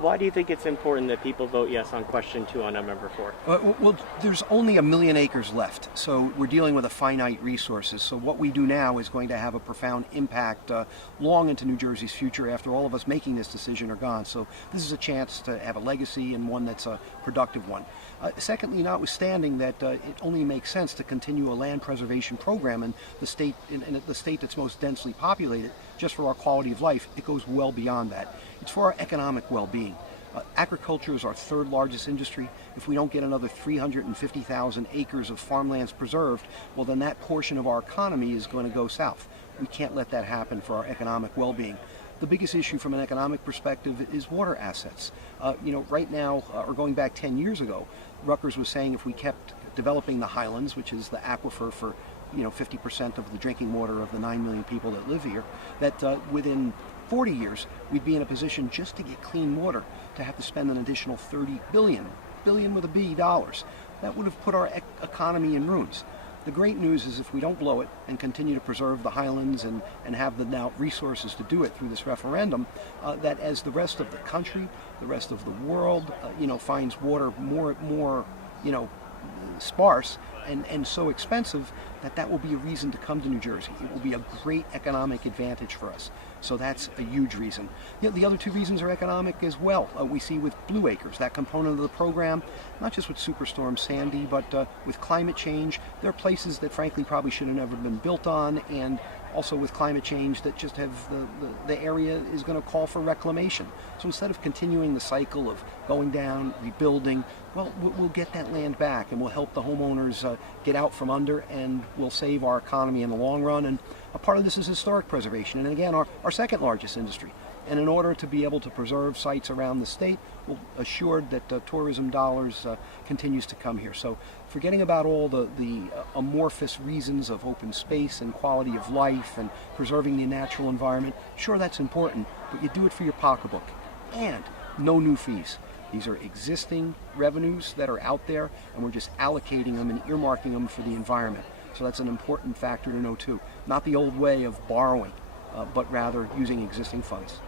Why do you think it's important that people vote yes on question 2 on number 4? Well, there's only 1 million acres left, so we're dealing with a finite resources. So what we do now is going to have a profound impact long into New Jersey's future after all of us making this decision are gone. So this is a chance to have a legacy and one that's a productive one. Secondly, notwithstanding that it only makes sense to continue a land preservation program in the state that's most densely populated, just for our quality of life, it goes well beyond that. It's for our economic well-being. Agriculture is our third largest industry. If we don't get another 350,000 acres of farmlands preserved, well, then that portion of our economy is going to go south. We can't let that happen for our economic well-being. The biggest issue from an economic perspective is water assets. Right now, or going back 10 years ago, Rutgers was saying if we kept developing the highlands, which is the aquifer for 50% of the drinking water of the 9 million people that live here, that within 40 years, we'd be in a position just to get clean water to have to spend an additional $30 billion with a B dollars. That would have put our economy in ruins. The great news is if we don't blow it and continue to preserve the highlands and have the now resources to do it through this referendum, that as the rest of the country, the rest of the world, finds water more sparse and so expensive, that will be a reason to come to New Jersey. It will be a great economic advantage for us. So that's a huge reason. The other two reasons are economic as well. We see with Blue Acres, that component of the program, not just with Superstorm Sandy, but with climate change, there are places that frankly probably should have never been built on, and also with climate change that just have the area is going to call for reclamation. So instead of continuing the cycle of going down, rebuilding, well, we'll get that land back and we'll help the homeowners get out from under, and we'll save our economy in the long run. And a part of this is historic preservation, and again, our second largest industry. And in order to be able to preserve sites around the state, we're assured that tourism dollars continues to come here. So forgetting about all the amorphous reasons of open space and quality of life and preserving the natural environment, sure, that's important, but you do it for your pocketbook. And no new fees. These are existing revenues that are out there, and we're just allocating them and earmarking them for the environment. So that's an important factor to know too. Not the old way of borrowing, but rather using existing funds.